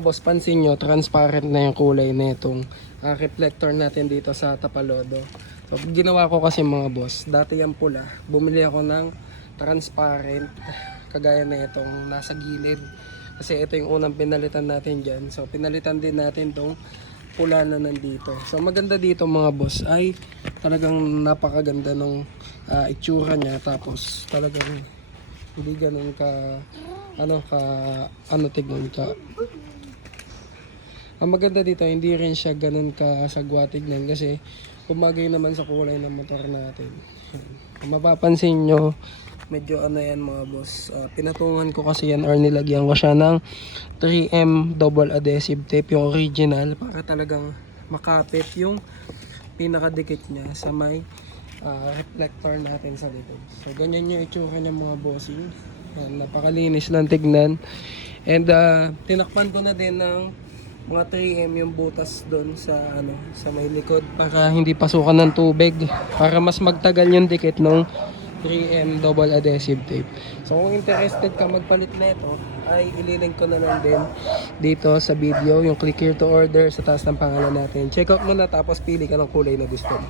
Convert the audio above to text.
Boss, pansin nyo, transparent na yung kulay nitong reflector natin dito sa Tapalodo. So, ginawa ko kasi mga boss, dati yung pula, bumili ako ng transparent, kagaya na itong nasa gilid. Kasi ito yung unang pinalitan natin dyan. So, pinalitan din natin tong pula na nandito. So, maganda dito mga boss ay talagang napakaganda ng itsura niya. Tapos, talagang hindi ganun tignan ka. Ang maganda dito, hindi rin siya ganun kasagwa tignan kasi pumagay naman sa kulay ng motor natin. Kung mapapansin nyo, medyo yan mga boss. Pinatungan ko kasi yan or nilagyan ko siya ng 3M double adhesive tape, yung original, para talagang makapit yung pinakadikit niya sa may reflector natin sa likod. So ganyan yung itsura ng mga bossing. Yan, napakalinis lang tignan. And tinakpan ko na din ng mga 3M yung butas doon sa may likod para hindi pasukan ng tubig, para mas magtagal yung dikit ng 3M double adhesive tape. So kung interested ka magpalit nito, ay ililink ko na lang din dito sa video yung click here to order sa taas ng pangalan natin. Check out mo na tapos pili ka ng kulay na gusto mo.